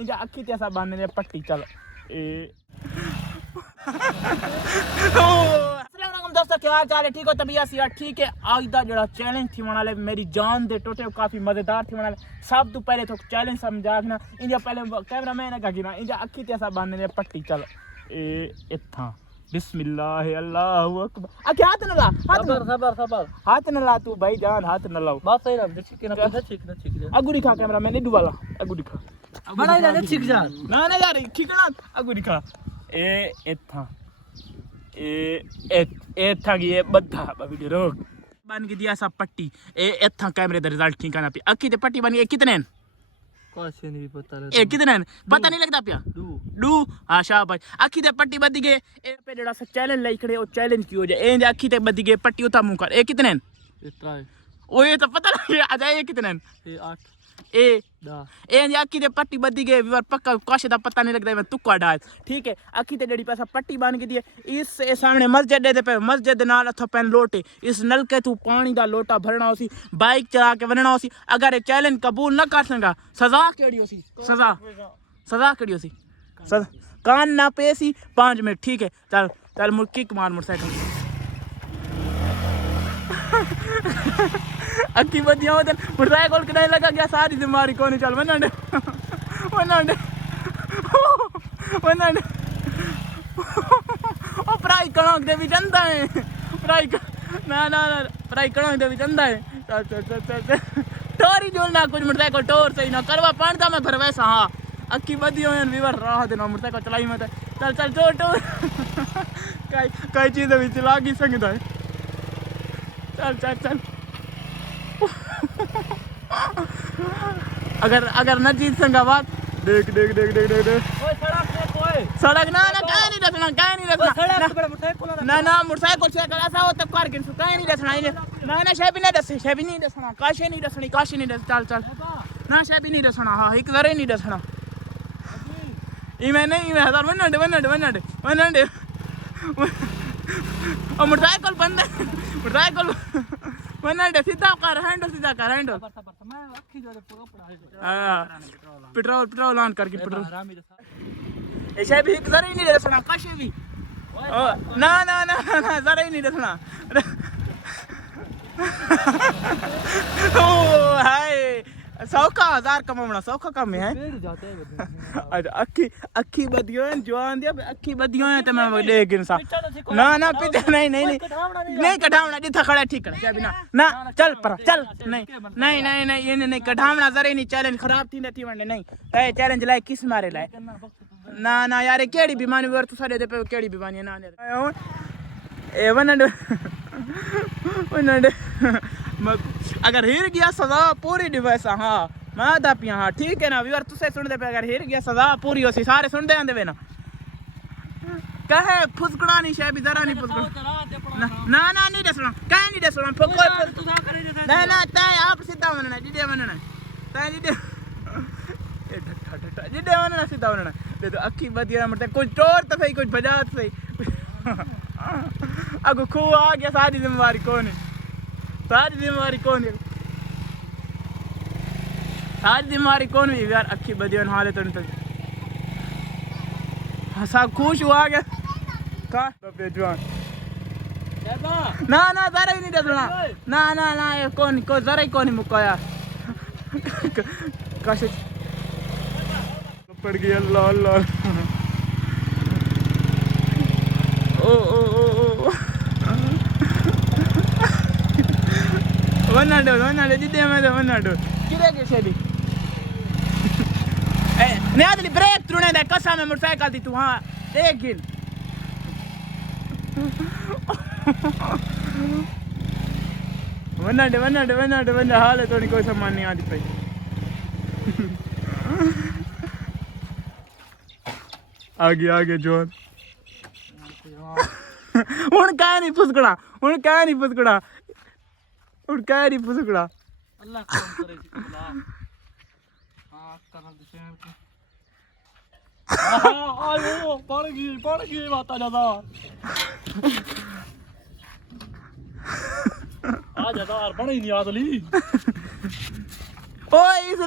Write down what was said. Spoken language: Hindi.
इंजा अखी ते सब बांधने पट्टी चल अस्सलाम दोस्तों, क्या हाल चाल है? ठीक हो? तबीयत सी ठीक है। आज दा जेड़ा चैलेंज थी वाला मेरी जान दे टोटे काफी मजेदार थी वाला। सब तो पहले तो चैलेंज समझाना इंजा पहले कैमरा मैन का गिना इंजा अखी ते सब बांधने पट्टी चल इत्था बिस्मिल्लाह अल्लाहु अकबर। अखे हाथ न ला, सबर हाथ न ला तू भाई जान, हाथ न लाओ बात सही ना ठीक ना ठीक अगू दिखा कैमरा मैन इडू वाला अगू दिखा बड़ा ना ठीक जा ना यार ठीक ना अगू दिखा इत्था इत्था की बद्धा वीडियो रोक बन के दिया सब पट्टी इत्था कैमरे दा रिजल्ट ठीक आना पे अखी ते पट्टी बन गई कितने नहीं पता कितने पता नहीं लगता पिया डू हाँ शाह भाई अखी ते पट्टी बदी गए पे जेड़ा सा चैलेंज लाई खड़े ओ चैलेंज की हो जाए ए अखी ते बदी गए पट्टी उता मुंह कर ए कितने ओ ये तो पता नहीं आ जाए कितने 8 ए अखी ते पट्टी बदी गए विवर पक्का काश दा पता नहीं लगता मैं तुक्का डाल ठीक है। अखी ते जड़ी पैसा पट्टी बांध के दिए इस सामने मस्जिद दे पे मस्जिद दे नाल अथ पेन लोटे इस नलके तू पानी दा लोटा भरना होसी बाइक चला के बनना होसी। अगर ये चैलेंज कबूल ना कर सका सजा केड़ी होसी सजा केड़ी होसी सजा कान ना पेसी 5 मिनट ठीक है। चल चल मुर्की मार मोटरसाइकिल अक्की बदिया होते मोटरसाइकिल के नहीं लगा गया सारी जिम्मेवारी कौन चल वनंडे ओ प्राई कणक दे भी चंदा है प्राई ना प्राई कणक दे भी चंदा है चल टोरी जोड़ना कुछ मोटरसाइकिल टोर सही ना करवा पांडा मैं घर वैसा हाँ अक्की बदिया होन वीवर राह देना मोटरसाइकिल चलाई मत चल टोर कई चीज़ भी चला की संगदा है चल अगर न जीत संगा बात देख सड़क ना कहीं नहीं रखना ना मोटरसाइकिल से ऐसा हो तब कर गिन कहीं नहीं रखना ना शेबी नहीं दसना काशे नहीं दसनी चल ना शेबी नहीं दसना हाँ एक जरे नहीं दसना मैं नहीं मैं हजार वनडे और मोटरसाइकिल बंद मोटरसाइकिल वनडे सीधा कर हैंडल पेट्रोल ऑन करके पेट्रोल ऐसे भी जरा ही नहीं दसना काशे भी ना जरा ही नहीं दसना ओ हाय सौखा 1000 कमाना सौखा काम है अखी बदियो जवान दिया अखी बदियो है तो मैं देख इंसा ना पीछे नहीं कढ़ावना जिथा खड़ा ठीक है ना चल पर चल नहीं ये नहीं कढ़ावना जरा नहीं चैलेंज खराब थी नहीं वने नहीं ए चैलेंज लाए किस मारे लाए ना यार केड़ी बीमारी वर तू सारे दे पे केड़ी बीमारी ना ए वनड अगर हिर गया सजा पूरी डिवाइस हाँ मैं पिया हाँ ठीक है ना व्यूअर तुसे सुन दे पे अगर हिर गया सजा पूरी होसी सारे सुन दे आंदे वे ना कहे फुसकड़ा नहीं शे भी जरा नहीं फुसकड़ा ना नहीं दसना कहे नहीं दसना फको ना तय आप सीधा बनना जिदे बनना तय जिदे ए ठट्ठा जिदे बनना सीधा बनना दे तो अखी बदिया मत कुछ टोर तो सही कुछ बजा तो सही अगो खू आ गया सारी जिम्मेवारी कौन है सारी जिम्मेवारी कौन हुई यार अखी बदियन हाले तो सब खुश हुआ गया का बेजवान ना जरा ही नहीं दसना ना ये कौन को जरा ही कौन मुकाया काश पड़ गई अल्लाह ओ वनाडो जिदे में वनाडो किरे के शेबी ने आदली ब्रेक तुने दे कसम में मोटरसाइकिल दी तू हां देख गिन वनाडो हाले तो कोई सामान नहीं आदी पई आगे जोन हुन काहे नहीं फुसकड़ा अल्लाह काम करे अल्लाह हां करन दे शेर को आयो पड़ गई बात ज्यादा आ ज्यादा यार बड़ी नहीं आदली ओए इस